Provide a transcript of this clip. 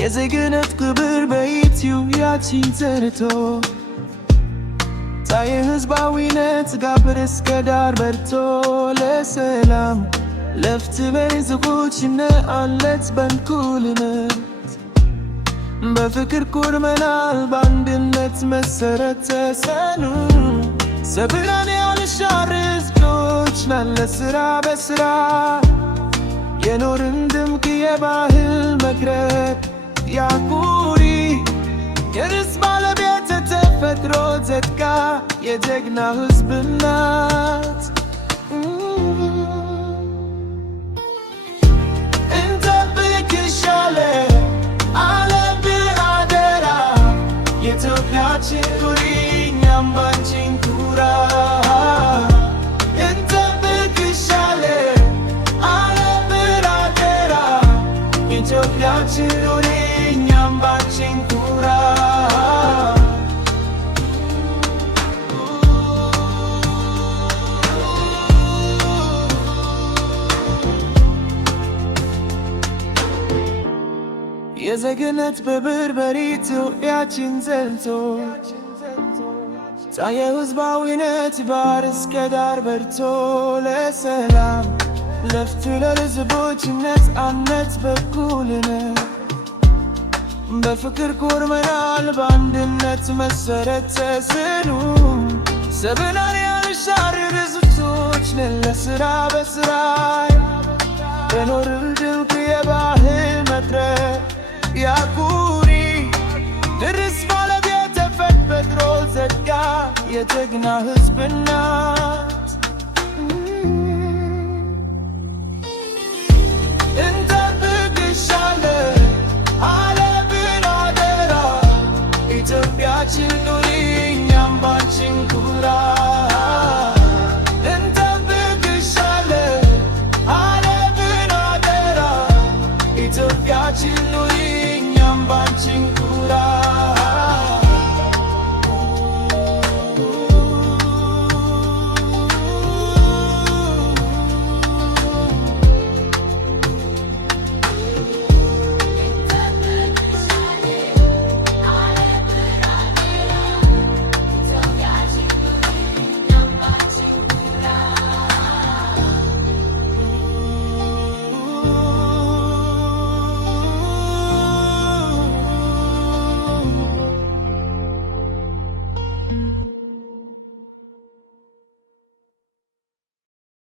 የዜግነት ክብር በኢትዮጵያችን ዘርቶ ታየ ህዝባዊነት ጋብር እስከ ዳር በርቶ ለሰላም ለፍትህ በህዝቦችነት በእኩልነት በፍቅር ኮርመናል በአንድነት መሰረት ተሰኑ ሰብራን ያልሻር ህዝቦች ነን ለስራ በስራ የኖርን ድምቅ የባህል መድረክ ያኩሪ የርስ ባለቤት ተፈጥሮ ዘጥቃ የጀግና ህዝብ ናት። እንጠብቅሻለን አለብን አደራ የኢትዮጵያችን ኩሪ እኛም ባንቺን ኩራ። እንጠብቅሻለን አለብን አደራ የኢትዮጵያችን ኩሪ እኛም ባንቺን ኩራ። የዜግነት በብር በኢትዮጵያችን ዘልቶ ታየ ህዝባዊነት ባር እስከ ዳር በርቶ ለሰላም ለፍትህ ለህዝቦችነት ነፃነት በእኩልነት በፍቅር ኮርመናል በአንድነት መሰረት ተስኑ ሰብናን ያልሻር ህዝቦች ነን ለስራ በስራ የኖርን ድንቅ የባህል መድረክ ያኩሪ ድርስ ባለቤት ተፈጥሮ ዘጋ የጀግና ህዝብ ናት።